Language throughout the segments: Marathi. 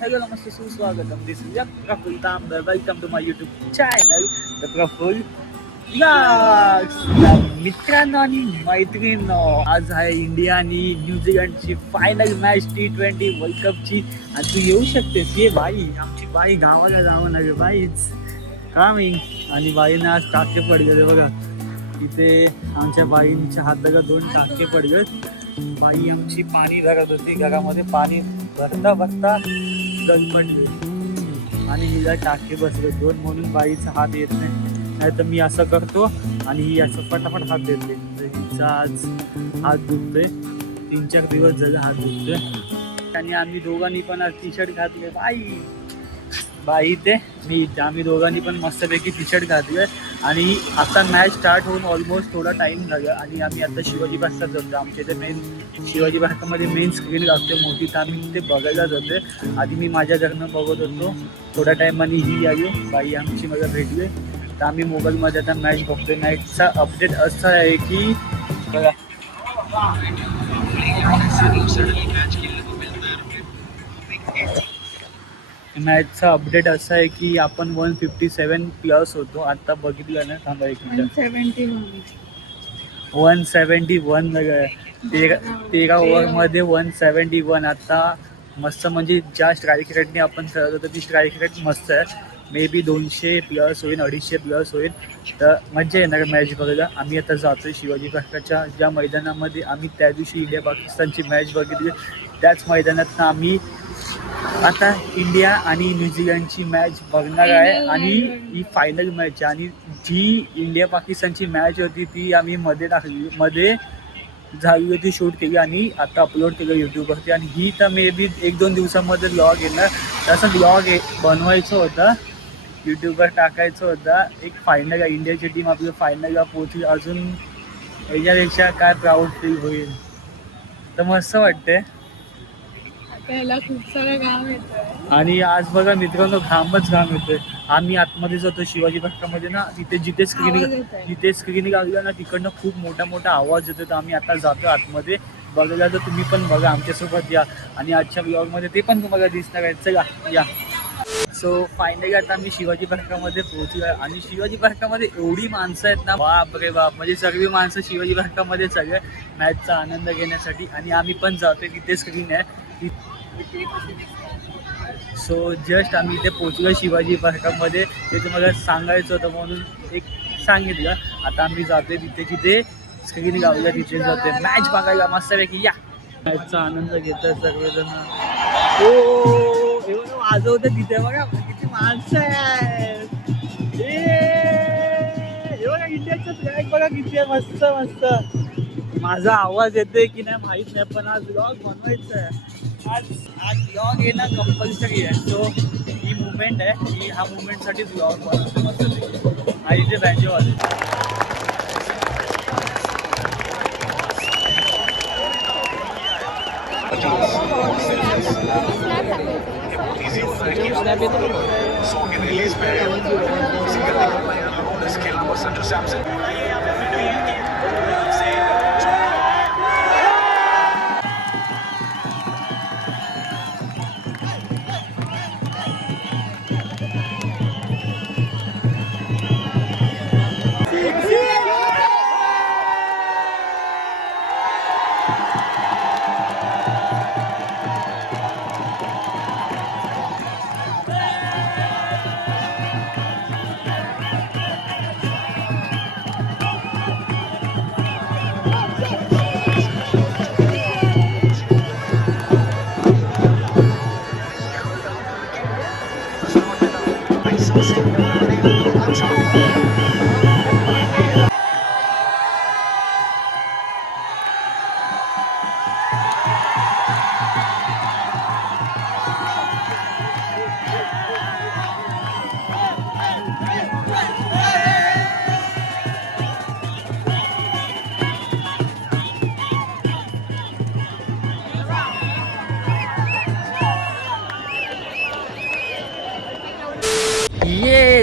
Hello, namaste, सुस्वागतम. This is Praful Tamdar. Welcome to my YouTube channel, The Praful Vlogs. मित्रांनो आणि मैत्रिणींनो, आज आहे इंडिया आणि न्यूझीलंडची फायनल मॅच T20 वर्ल्ड कपची. आणि तू येऊ शकतेस ये बाई, आमची बाई गावाला जावं लागेल बाईच कामिंग. आणि बाईने आज टाके पडले बघा, इथे आमच्या बाईंच्या हाताला 2 टाके पडले. बाई आमची पाणी भरत होती, घरामध्ये पाणी भरता भरता गंज पडली आणि हिला टाके बसले 2 म्हणून बाईचा हात येत नाही तर मी असं करतो आणि ही असं फटाफट हात देते. हिचा आज हात दुखतोय, 3-4 दिवस झाले हात दुखतोय. आणि आम्ही दोघांनी पण आज टी शर्ट घातले. बाई ते मी आम्ही दोघांनी पण मस्तपैकी टी शर्ट घातले. आणि आता मॅच स्टार्ट होऊन ऑलमोस्ट थोडा टाईम झाला आणि आम्ही आता शिवाजी पार्कात जातो. आमच्या इथे मेन शिवाजी पार्कामध्ये मेन स्क्रीन लागते मोठी, तर आम्ही ते बघायला जातोय. आधी मी माझ्या घरनं बघत होतो, थोड्या टाईमाने ही आली बाई आमची मला भेटली, तर आम्ही मोबाईलमध्ये आता मॅच बघतोय. मॅचचा अपडेट असा आहे की बघा मॅचचा अपडेट असा आहे की आपण 157 प्लस होतो. आता बघितलं ना, थांबा एक मिनिट, 171 13 ओव्हरमध्ये 171. आता मस्त, म्हणजे ज्या स्ट्राईक रेटने आपण खेळत होतो ती स्ट्राईक रेट मस्त आहे. मे बी 200 प्लस होईल, 250 प्लस होईल, तर मजा येणार मॅच बघायला. आम्ही आता जातोय शिवाजी पार्काच्या ज्या मैदानामध्ये आम्ही त्या दिवशी इंडिया पाकिस्तानची मॅच बघितली, त्याच मैदानातनं आम्ही आता इंडिया आणि न्यूझीलंडची मॅच बघणार आहे. आणि ही फायनल मॅच आहे. आणि जी इंडिया पाकिस्तानची मॅच होती ती आम्ही मध्ये झाली होती, शूट केली आणि आता अपलोड केलं यूट्यूबवरती. आणि ही तर मे बी 1-2 दिवसामध्ये ब्लॉग येणार. तसं ब्लॉग बनवायचं होतं, यूट्यूबवर टाकायचं होतं. एक फायनल आहे, इंडियाची टीम आपली फायनलला पोहोचली. अजून याच्यापेक्षा काय प्राऊड फील होईल, तर मस्त वाटते. खूप सारं घाम येतोय. आणि आज बघा मित्रांनो, घाम येतोय. आम्ही आतमध्ये जातो शिवाजी पार्कामध्ये ना, जिथे स्क्रीनिंग लागलं ना, तिकडनं खूप मोठा आवाज येतो. तर आम्ही आता जातो आतमध्ये बघायला, तर तुम्ही पण बघा आमच्यासोबत या. आणि आजच्या ब्लॉगमध्ये ते पण तुम्हाला दिसणार आहे. चला या. सो फायनली आता आम्ही शिवाजी पार्कामध्ये पोहोचलो आहे. आणि शिवाजी पार्कामध्ये एवढी माणसं आहेत ना, बाप रे बाप, म्हणजे सगळी माणसं शिवाजी पार्कामध्ये सगळे मॅचचा आनंद घेण्यासाठी. आणि आम्ही पण जातोय, तिथे स्क्रीन आहे. सो जस्ट आम्ही इथे पोचलो शिवाजी पार्कामध्ये, ते तुम्हाला सांगायचं होतं म्हणून एक सांगितलं. आता आम्ही जातोय तिथे स्क्रीन लावल्या, तिथे जातोय मॅच बघायला मस्तपैकी. या मॅचचा आनंद घेतात सगळेजण. हो वाजवते तिथे बघा किती माणसं आहेत. हे बघा इंडियाचं फ्लॅग बघा किती आहे, मस्त. माझा आवाज येतोय की नाही माहित नाही, पण आज ब्लॉग बनवायचं आहे. आज ब्लॉग येणं कंपल्सरी आहे. सो ही मुवमेंट आहे, ही ह्या मुवमेंटसाठी ब्लॉग बनवतो मस्त. आणि इथे बँजो वाले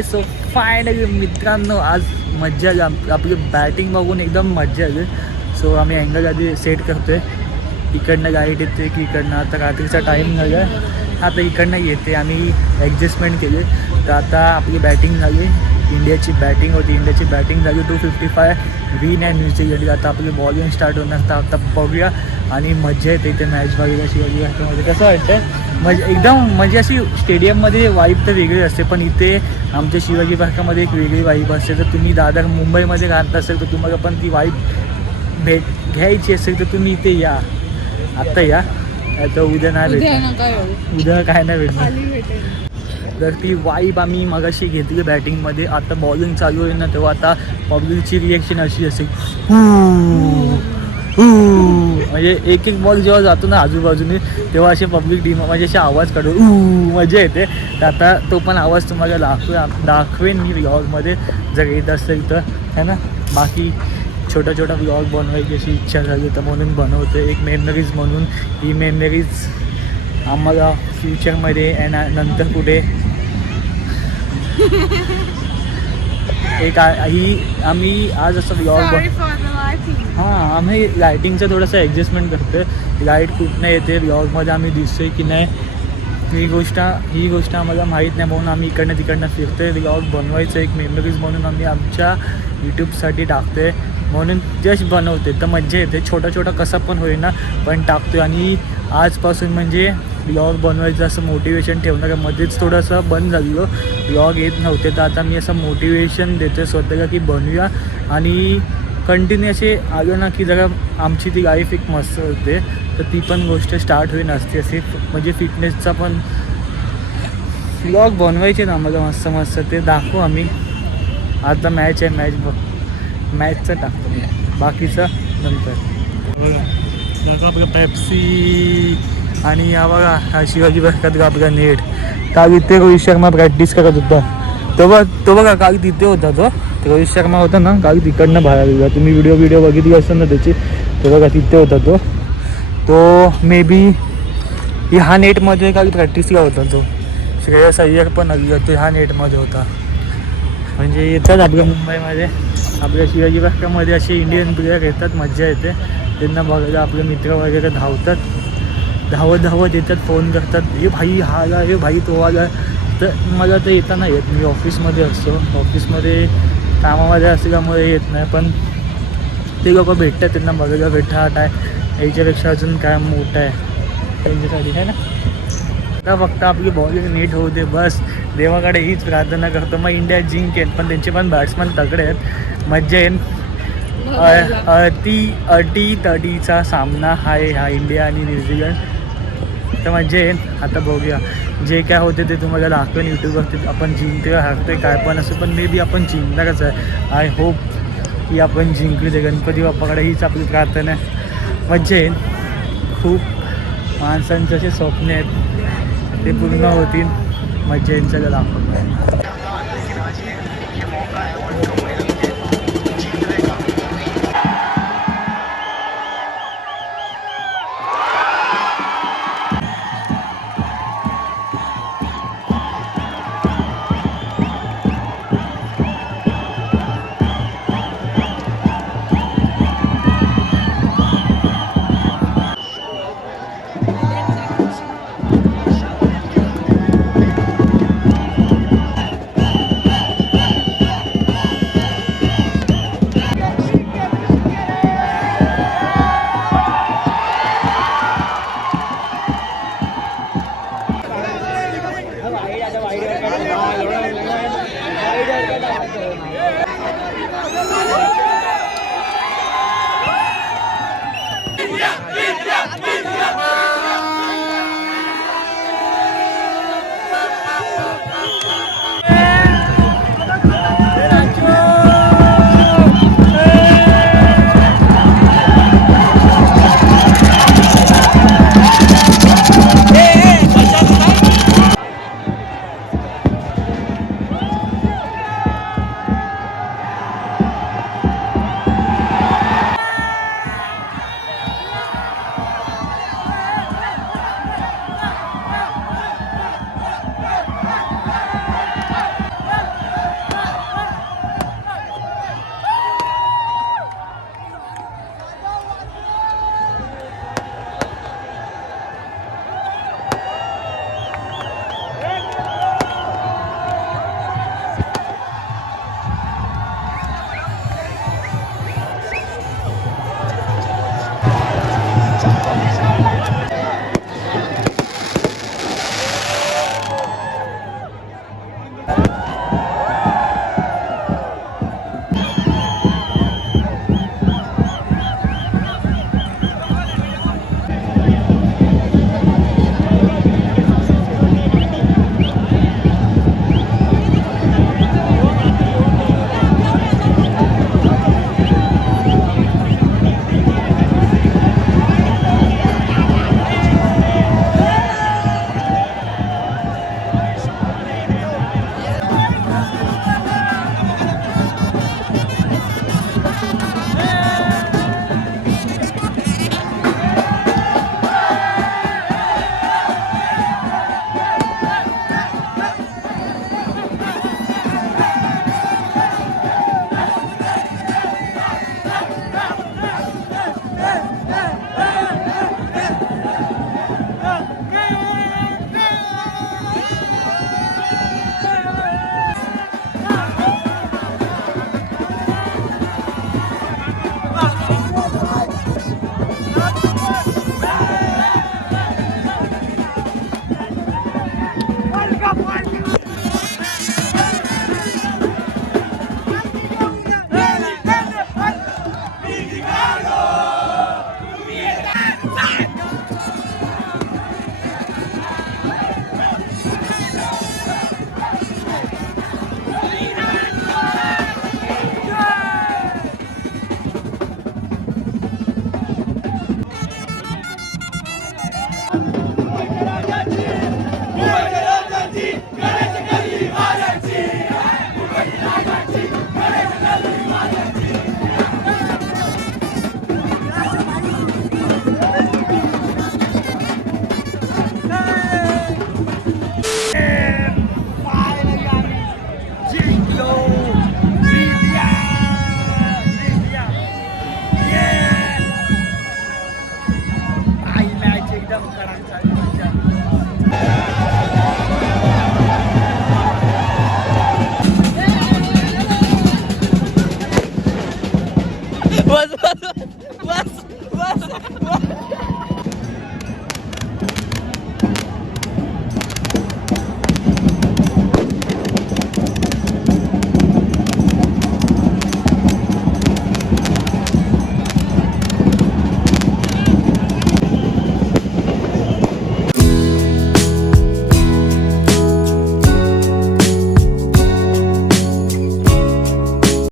सो फायनली मित्रांनो, आज मज्जा आली. आपली बॅटिंग बघून एकदम मज्जा आली. सो आम्ही अँगल आधी सेट करतोय, इकडनं गाईड येते की इकडनं. आता रात्रीचा टाईम झाला आता इकडनं येते, आम्ही ॲडजस्टमेंट केली. तर आता आपली बॅटिंग झाली, इंडियाची बॅटिंग होती, इंडियाची बॅटिंग झाली 255 विन आहे न्यूझीलंड. आता आपली बॉलिंग स्टार्ट होणार, तर आता बघूया. आणि मजा येते इथे मॅच बघायला शिवाजी पार्कमध्ये. कसं वाटतं एकदम म्हणजे अशी स्टेडियममध्ये वाईब तर वेगळी असते, पण इथे आमच्या शिवाजी पार्कामध्ये एक वेगळी वाईब असते. तर तुम्ही दादर मुंबईमध्ये राहत असेल तर तुम्हाला पण ती वाईब घ्यायची असेल तर तुम्ही इथे या, आत्ता या. आता उद्या नाही भेटणार, उद्या काय नाही भेटणार. तर ती वाईब आम्ही मगाशी घेतली बॅटिंगमध्ये. आता बॉलिंग चालू होईल ना, तेव्हा आता पब्लिकची रिॲक्शन अशी असेल, म्हणजे एक एक बॉल जेव्हा जातो ना आजूबाजूने, तेव्हा असे पब्लिक म्हणजे असे आवाज काढून मजा येते. तर आता तो पण आवाज तुम्हाला दाखवेन मी व्लॉगमध्ये जर येत असेल तर, है ना. बाकी छोटा छोटा व्लॉग बनवायची अशी इच्छा झाली तर म्हणून बनवतो, एक मेमरीज म्हणून. ही मेमरीज आम्हाला फ्युचरमध्ये नंतर कुठे एक ही आम्ही आज असं व्लॉग हां, आम्ही लायटिंगचं थोडंसं ॲडजस्टमेंट करतो आहे. लाईट कुठनं येते व्लॉगमध्ये आम्ही दिसतो आहे की नाही, ही गोष्ट आम्हाला माहीत नाही, म्हणून आम्ही इकडनं तिकडनं फिरतो आहे. व्लॉग बनवायचं एक मेमरीज म्हणून आम्ही आमच्या यूट्यूबसाठी टाकतो आहे, म्हणून जस्ट बनवते. तर मजा येते, छोटा छोटा कसा पण होईना पण टाकतो. आणि आजपासून म्हणजे व्लॉग बनवायचं असं मोटिवेशन ठेवणार आहे. मध्येच थोडंसं बंद झालं, व्लॉग येत नव्हते, तर आता मी असं मोटिवेशन देतो स्वतःला की बनवूया. आणि कंटिन्यू असे आलो ना की जरा आमची ती लाईफ एक मस्त होते. तर ती पण गोष्ट स्टार्ट होईल असते असे, म्हणजे फिटनेसचा पण व्लॉग बनवायचे ना आम्हाला मस्त मस्त, ते दाखवू आम्ही. आता मॅच आहे, मॅचचं टाकतो मी, बाकीचं नंतर. आपलं पेप्सी आणि या बघा हा शिवाजी पार्कात आपला नेट. काल इथे रोहित शर्मा प्रॅक्टिस करत होता, तो बघा काल तिथे होता. तो रोहित शर्मा होता ना काल, तिकडनं बाहेर गेला. तुम्ही व्हिडिओ बघितली असेल ना त्याची, तर बघा तिथे होता तो मे बी ह्या नेटमध्ये काल प्रॅक्टिसला होता. तो श्रेयस अय्यर पण आला, तो ह्या नेटमध्ये होता. म्हणजे येतात आपल्या मुंबईमध्ये, आपल्या शिवाजी पार्कामध्ये असे इंडियन प्लेयर येतात, मजा येते त्यांना बघायला. आपले मित्र वगैरे धावत येतात, फोन करतात, हे भाई हा आला, हे भाई तो आला. तर मला तर येता नाही येत, मी ऑफिसमध्ये असतो, ऑफिसमध्ये कामामध्ये असल्यामुळे येत नाही. पण ते लोक भेटतात, त्यांना बघायला भेटा काय याच्यापेक्षा अजून काय मोठं आहे त्यांच्यासाठी, आहे ना. आता फक्त आपली बॉलिंग नीट होऊ दे बस, देवाकडे हीच प्रार्थना करतो. मग इंडिया जिंकेल, पण त्यांचे पण बॅट्समन तगडे आहेत, मज्जा येईल. 30-30चा सामना आहे हा इंडिया आणि न्यूझीलंड, तर मज्जा येईल. आता बघूया जे काय होते ते तुम्हाला दाखवेन यूट्यूबवरती. आपण जिंकतो हारतोय काय पण असं, पण मे बी आपण जिंकणारच आहे. आय होप की आपण जिंकू दे. गणपती बाप्पाकडे हीच आपली प्रार्थना आहे. मज्जा येईल. खूप माणसांचे असे स्वप्न आहेत, ते पूर्ण होतील. मज्जा येईल. सगळं दाखवतो. सरांचा